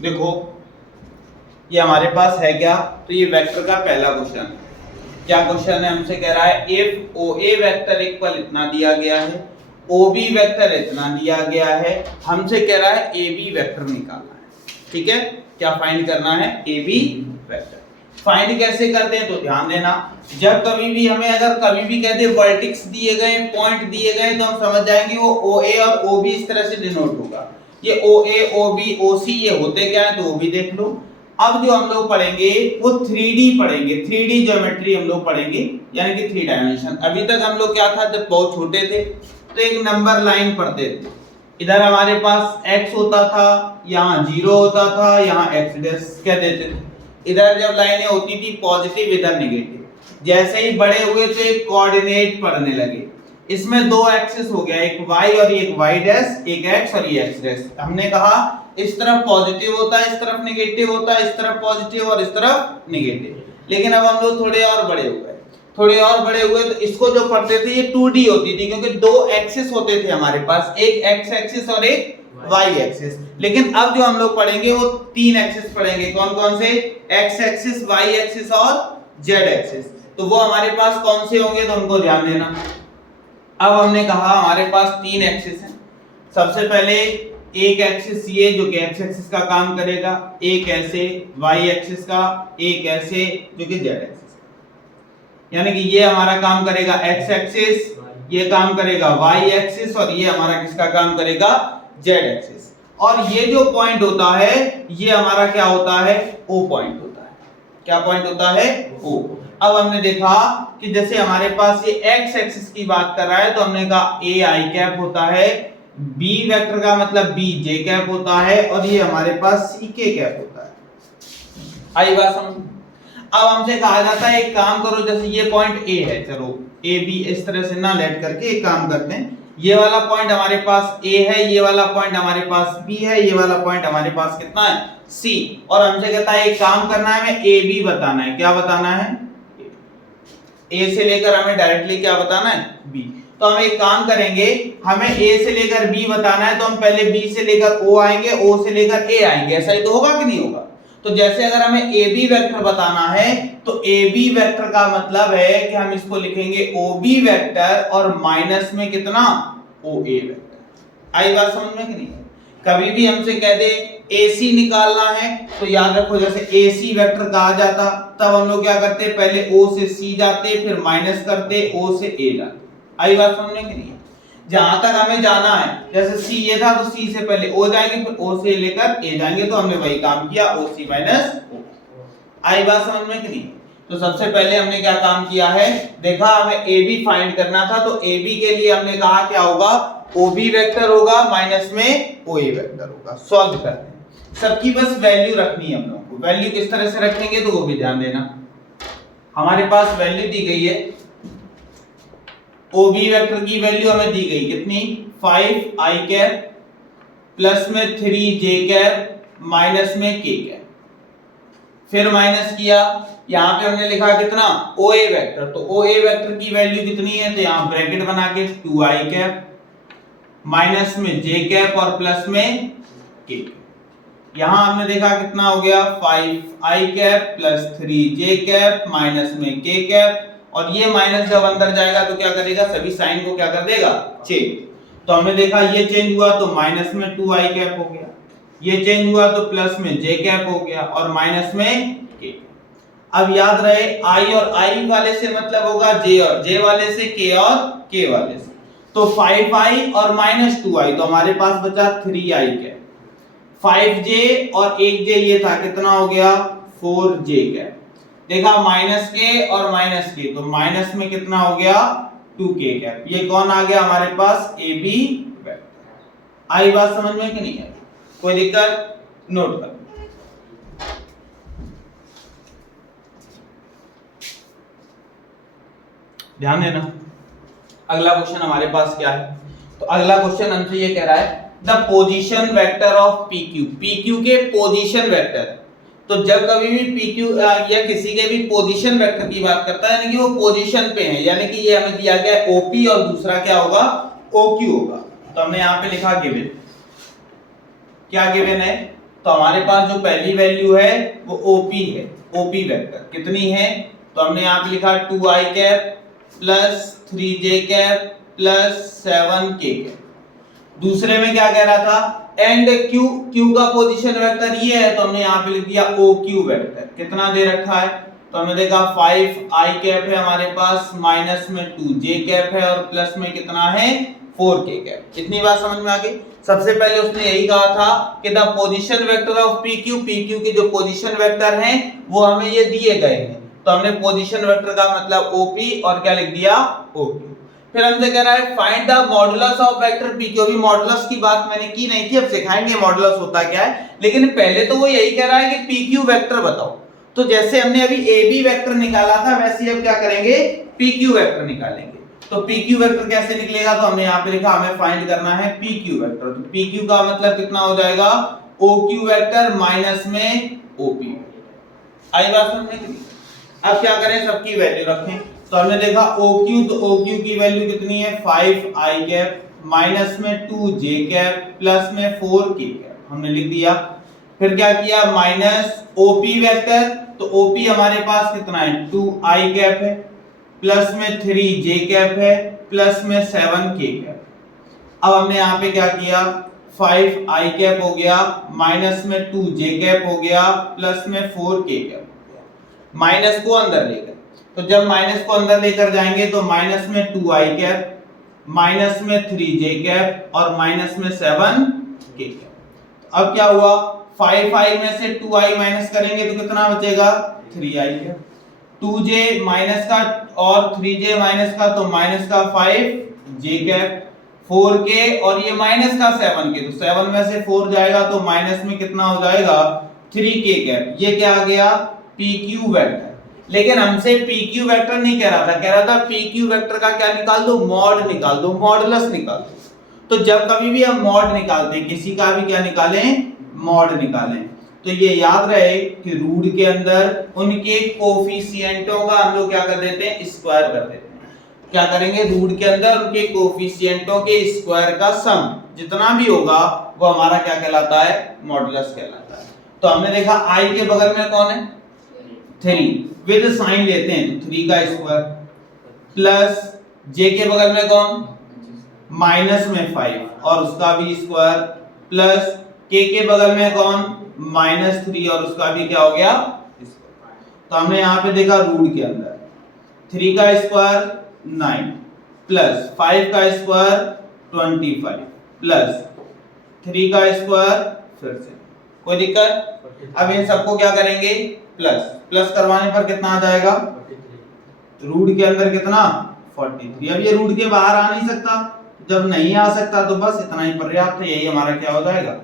देखो ये हमारे पास है क्या, तो ये वेक्टर का पहला क्वेश्चन। क्या क्वेश्चन है, हमसे कह रहा है if O A vector equal इतना दिया गया है, ओ बी वेक्टर इतना दिया गया है, हमसे कह रहा है ए बी वेक्टर निकालना है। ठीक है, क्या फाइंड करना है, ए बी वेक्टर। फाइंड कैसे करते हैं, तो ध्यान देना, जब कभी भी हमें अगर कभी भी कहते हैं वर्टेक्स दिए गए, पॉइंट दिए गए, तो हम समझ जाएंगे वो ओ ए और ओ बी इस तरह से डिनोट होगा। ये ओ ए ओ बी ओ सी ये होते क्या है, तो वो भी देख लो। अब जो हम लोग पढ़ेंगे वो 3D पढ़ेंगे, 3D ज्योमेट्री हम लोग पढ़ेंगे, यानी कि 3 डायमेंशन। अभी तक हम लोग क्या था, जब बहुत छोटे थे तो एक नंबर लाइन पढ़ते थे, इधर हमारे पास x होता था, यहाँ 0 होता था, यहाँ x डैश कह देते थे। इधर जब लाइनें होती थी पॉजिटिव, इधर नेगेटिव। जैसे ही बड़े हुए तो एक कोऑर्डिनेट पढ़ने लगे, इसमें दो एक्सिस हो गया, एक y और एक y डैश, एक x और ये x डैश। हमने कहा इस तरफ पॉजिटिव होता है, इस तरफ नेगेटिव होता है, इस तरफ पॉजिटिव और इस तरफ नेगेटिव। लेकिन अब हम लोग थोड़े और बड़े हो गए, थोड़े और बड़े हुए तो इसको जो पढ़ते थे ये 2D होती थी, क्योंकि दो एक्सिस होते थे हमारे पास, एक x एक्सिस और एक y एक्सिस। लेकिन अब जो हम लोग पढ़ेंगे वो 3 एक्सिस पढ़ेंगे। कौन कौन से, x एक्सिस, y एक्सिस और z एक्सिस। तो वो हमारे पास कौन से होंगे, तो उनको ध्यान देना। अब हमने कहा हमारे पास 3 एक्सिस हैं। सबसे पहले एक एक्सिस ये जो कि x एक्सिस का काम करेगा, एक ऐसे y एक्सिस का, एक ऐसे जो कि z एक्सिस का। यानी कि ये हमारा काम करेगा x एक्सिस, ये काम करेगा y एक्सिस और ये हमारा किसका काम करेगा, z एक्सिस। और ये जो पॉइंट होता है ये हमारा क्या होता है, O पॉइंट होता है। क्या पॉइंट होता है, O। अब हमने देखा कि जैसे हमारे पास ये x एक्सिस की बात कर रहा है, तो हमने कहा a i कैप होता है, b वेक्टर का मतलब b j कैप होता है और ये हमारे पास c k कैप होता है। आई बात समझ। अब हमसे कहा जाता है एक काम करो, जैसे ये पॉइंट a है, चलो a b इस तरह से ना लेट करके एक काम करते हैं, ये वाला पॉइंट हमारे पास a है, ये वाला पॉइंट हमारे पास b है, ये वाला पॉइंट हमारे पास कितना है, c। और हमसे कहता है एक काम करना है, हमें a b बताना है। क्या बताना है, a से लेकर हमें डायरेक्टली क्या बताना है, b। तो हम एक काम करेंगे, हमें a से लेकर b बताना है, तो हम पहले b से लेकर o आएंगे, o से लेकर a आएंगे। ऐसा ही तो होगा कि नहीं होगा। तो जैसे अगर हमें ab वेक्टर बताना है, तो ab वेक्टर का मतलब है कि हम इसको लिखेंगे ob वेक्टर और माइनस में कितना, oa वेक्टर। आई बात समझ में कि नहीं। कभी भी हमसे कह दे AC निकालना है, तो याद रखो जैसे AC वेक्टर कहा जाता, तब हम लोग क्या करते, पहले O से C जाते, फिर माइनस करते, O से A जाते। आई बात समझने की नहीं है। जहां तक हमें जाना है, जैसे C ये था तो C से पहले O जाएंगे, फिर O से लेकर A जाएंगे, तो हमने वही काम किया, OC माइनस O। आई बात समझ में कि नहीं। तो सबसे पहले हमने क्या काम किया है, देखा हमें AB फाइंड करना था, तो AB के लिए हमने कहा क्या होगा, OB वेक्टर होगा माइनस में OA वेक्टर होगा। सॉल्व करते हैं, सबकी बस वैल्यू रखनी है हम लोगों को। वैल्यू किस तरह से रखेंगे तो वो भी ध्यान देना। हमारे पास वैल्यू दी गई है, OB वेक्टर की वैल्यू हमें दी गई कितनी, 5i कैप प्लस में 3j कैप माइनस में k कैप। फिर माइनस किया, यहाँ पे हमने लिखा कितना, OA वेक्टर। तो OA वेक्टर की वैल्यू कितनी है, तो यहाँ ब्रैकेट बना के 2i कैप माइनस में j कैप और प्लस में k। यहाँ हमने देखा कितना हो गया, 5i cap plus 3j cap minus में k कैप। और ये माइनस जब अंदर जाएगा तो क्या करेगा, सभी साइन को क्या कर देगा, चेंज। तो हमने देखा ये चेंज हुआ तो माइनस में 2i कैप हो गया, ये चेंज हुआ तो प्लस में j कैप हो गया और माइनस में k। अब याद रहे i और i वाले से मतलब होगा j और j वाले से k और k वाले से। तो 5i और माइनस 2i, तो हमारे पास बचा 3i कैप। 5j और 1j ये था, कितना हो गया, 4j कैप। देखा माइनस k और माइनस k, तो माइनस में कितना हो गया, 2k कैप। ये कौन आ गया हमारे पास, AB वेक्टर। आई बात समझ में कि नहीं है, कोई दिक्कत, नोट कर। ध्यान देना। अगला क्वेश्चन हमारे पास क्या है, तो अगला क्वेश्चन हमसे ये कह रहा है the position vector of PQ। PQ के पोजीशन वेक्टर। तो जब कभी भी PQ या किसी के भी पोजीशन वेक्टर की बात करता है, यानी कि वो पोजीशन पे है, यानी कि ये हमें दिया गया है OP और दूसरा क्या होगा, OQ होगा। तो हमने यहाँ पे लिखा गिवन। क्या गिवन है, तो हमारे पास जो पहली वैल्यू है वो ओपी है, ओपी वेक्टर कितनी है, तो हमने यहाँ पे लिखा 2i cap plus 3j cap plus 7k cap. दूसरे में क्या कह रहा था, एंड क्यू, क्यू का पोजीशन वेक्टर ये है, तो हमने यहाँ पे लिख दिया ओ क्यू वेक्टर। कितना दे रखा है, तो हमने देखा 5i कैप है हमारे पास, माइनस में 2j कैप है और प्लस में कितना है 4k कैप। इतनी बात समझ में आ गई। सबसे पहले उसने यही कहा था कि the position vector of pq, pq के जो पोजीशन वेक्टर हैं वो हमें ये दिए गए हैं, तो हमने पोजीशन वेक्टर का मतलब op और क्या लिख दिया oq। फिर हमसे कह रहा है find the modulus of vector pq। अभी मॉडुलस की बात मैंने की नहीं थी, अब सिखाएंगे मॉडुलस होता क्या है, लेकिन पहले तो वो यही कह रहा है कि pq वेक्टर बताओ। तो जैसे हमने अभी ab वेक्टर निकाला था वैसे ही अब क्या करेंगे, pq वेक्टर निकालेंगे। तो pq वेक्टर कैसे निकलेगा, तो हमने यहाँ पे लिखा हमें फाइंड करना है pq वेक्टर। तो pq का मतलब कितना हो जाएगा, oq वेक्टर माइनस में op। आई बात समझ में? अब क्या करें, सबकी वैल्यू रखें। तो हमने देखा OQ, तो OQ की वैल्यू कितनी है 5i कैप माइनस में 2j कैप प्लस में 4k कैप, हमने लिख दिया। फिर क्या किया, माइनस OP वेक्टर, तो OP हमारे पास कितना है 2i कैप है प्लस में 3j कैप है प्लस में 7k कैप। अब हमने यहाँ पे क्या किया, 5i कैप हो गया माइनस में 2j कैप हो गया प्लस में 4k कैप, माइनस को अंदर लेकर। तो जब माइनस को अंदर लेकर जाएंगे तो माइनस में 2i कैप माइनस में 3j कैप और माइनस में 7k कैप। अब क्या हुआ, 5i में से 2i माइनस करेंगे तो कितना बचेगा 3i कैप, 2j माइनस का और 3j माइनस का, तो माइनस का 5j कैप, 4k और ये माइनस का 7k, तो 7 में से 4 जाएगा तो माइनस में कितना हो जाएगा 3k कैप। ये क्या आ गया pq वेक्टर। लेकिन हमसे pq वेक्टर नहीं कह रहा था, कह रहा था pq वेक्टर का क्या निकाल दो, मॉड निकाल दो, मॉडुलस निकाल दो। तो जब कभी भी हम मॉड निकालते हैं, किसी का भी क्या निकालें, मॉड निकालें, तो ये याद रहे कि रूट के अंदर उनके कोफिशिएंटों का हम लोग क्या कर देते हैं, स्क्वायर कर देते हैं। क्या करेंगे, रूट के अंदर उनके कोफिशिएंटों के स्क्वायर का सम जितना भी होगा वो हमारा क्या कहलाता है, मॉडुलस कहलाता है। तो हमने देखा i के बगल में कौन है 3, विद साइन लेते हैं तो 3 का स्क्वायर, प्लस j के बगल में कौन माइनस में 5 और उसका भी स्क्वायर, प्लस k के बगल में कौन -3 और उसका भी क्या हो गया स्क्वायर। तो हमने यहाँ पे देखा रूट के अंदर 3 का स्क्वायर 9 प्लस 5 का स्क्वायर 25 प्लस 3 का स्क्वायर, फिर से कोई दिक्कत। अब इन सबको क्या करेंगे, प्लस, प्लस करवाने पर कितना आ जाएगा, रूट के अंदर कितना 43। अब ये रूट के बाहर आ नहीं सकता, जब नहीं आ सकता तो बस इतना ही पर्याप्त है, यही हमारा क्या हो जाएगा।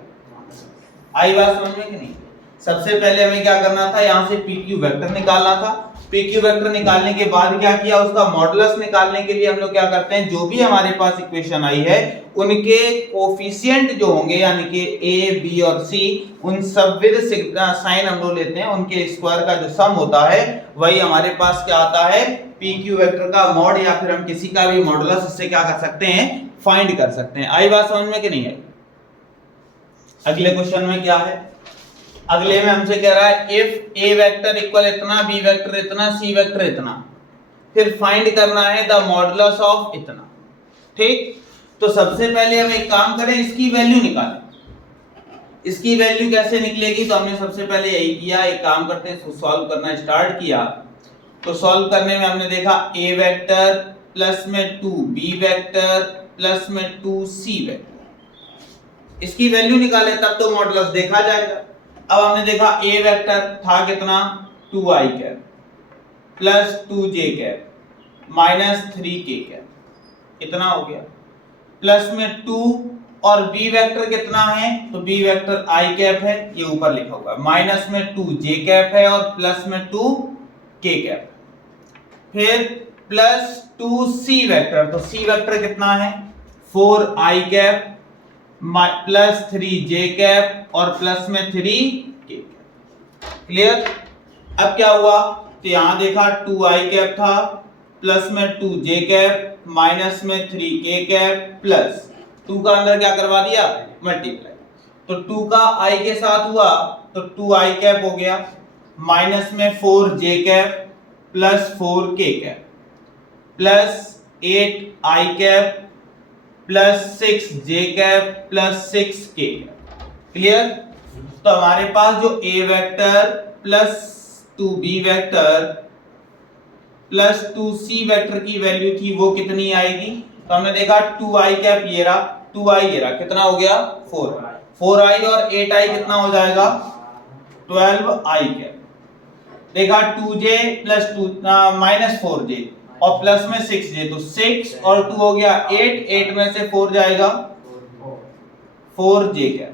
आई बात समझ में कि नहीं। सबसे पहले हमें क्या करना था, यहाँ से pq वेक्टर निकालना था। pq वेक्टर निकालने के बाद क्या किया, उसका मॉडुलस निकालने के लिए हम लोग क्या करते हैं, जो भी हमारे पास इक्वेशन आई है उनके कोफिशिएंट जो होंगे यानी कि a b और c, उन सब विद साइन हम लोग लेते हैं, उनके स्क्वायर का जो सम होता है वही हमारे पास क्या आता है, pq वेक्टर का मॉड, या फिर हम किसी का भी मॉडुलस उससे क्या कर सकते हैं, फाइंड कर सकते हैं। आई बात समझ में कि नहीं आई। अगले क्वेश्चन में क्या है, अगले में हमसे कह रहा है इफ a वेक्टर इक्वल इतना, b वेक्टर इतना, c वेक्टर इतना, फिर फाइंड करना है द मॉडुलस ऑफ इतना। ठीक, तो सबसे पहले हम एक काम करें, इसकी वैल्यू निकालें। इसकी वैल्यू कैसे निकलेगी, तो हमने सबसे पहले यही किया, एक काम करते हैं, सॉल्व करना स्टार्ट किया। तो सॉल्व करने में हमने देखा a वेक्टर प्लस में 2b वेक्टर प्लस में 2c वेक्टर, इसकी वैल्यू निकाले तब तो मॉडुलस देखा जाएगा। अब हमने देखा a वेक्टर था कितना 2i cap plus 2j cap minus 3k cap, इतना हो गया, प्लस में 2 और b वेक्टर कितना है, तो b वेक्टर i कैप है, ये ऊपर लिखा हुआ है, माइनस में 2j कैप है और प्लस में 2k कैप, फिर प्लस 2c वेक्टर, तो c वेक्टर कितना है 4i cap plus 3j cap और प्लस में 3k कैप। क्लियर। अब क्या हुआ, तो यहां देखा 2i कैप था प्लस में 2j कैप माइनस में 3k कैप प्लस 2 का अंदर क्या करवा दिया मल्टीप्लाई, तो 2 का i के साथ हुआ तो 2i कैप हो गया, माइनस में 4j cap plus 4k cap plus 8i cap plus 6j cap plus 6k cap. Clear? तो हमारे पास जो a vector plus 2b vector plus 2c vector की वैल्यू थी वो कितनी आएगी? तो हमने देखा 2i कैप ये रहा, 2i ये रहा, कितना हो गया 4i और 8i कितना हो जाएगा 12i कैप। देखा 2j प्लस 2 माइनस 4j और प्लस में 6j, तो 6 और 2 हो गया 8 में से 4 जाएगा 4j कैप।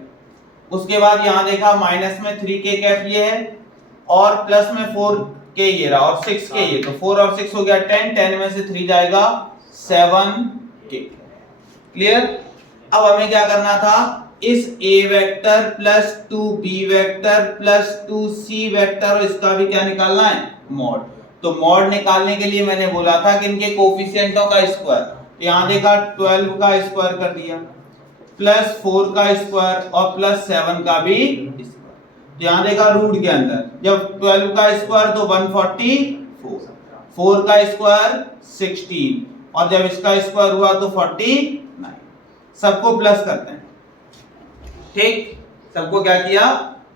उसके बाद यहां देखा माइनस में 3k कैप ये है और प्लस में 4k ये रहा और 6k ये, तो 4 और 6 हो गया 10 में से 3 जाएगा 7k। क्लियर? अब हमें क्या करना था, इस a vector plus 2b vector plus 2c vector और इसका भी क्या निकालना है, मॉड। तो मॉड निकालने के लिए मैंने बोला था कि इनके कोफिशिएंटों का स्क्वायर, यहां देखा 12 का स्क्वायर कर दिया प्लस 4 का स्क्वायर और प्लस 7 का भी स्क्वायर। तो यहां देखा रूट के अंदर जब 12 का स्क्वायर तो 144, 4 का स्क्वायर 16 और जब इसका स्क्वायर हुआ तो 49। सबको प्लस करते हैं, ठीक, सबको क्या किया,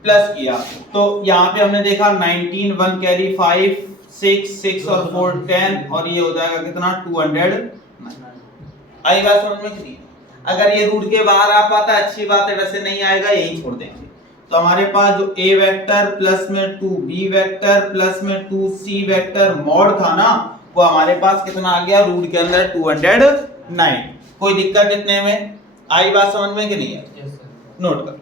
प्लस किया। तो यहाँ पे हमने देखा 19 1 कैरी 5 6 और 4 10 और ये हो जाएगा कितना 200। आई बात समझ में नहीं? अगर ये रूट के बाहर आ पाता अच्छी बात है, वैसे नहीं आएगा यही छोड़ देंगे। तो हमारे पास जो a वेक्टर प्लस में 2b वेक्टर प्लस में 2c वेक्टर मॉड था ना, वो हमारे पास कितना आ गया रूट के अंदर 209। कोई दिक्कत इतने में? आई बात समझ में कि नहीं है? नोट कर।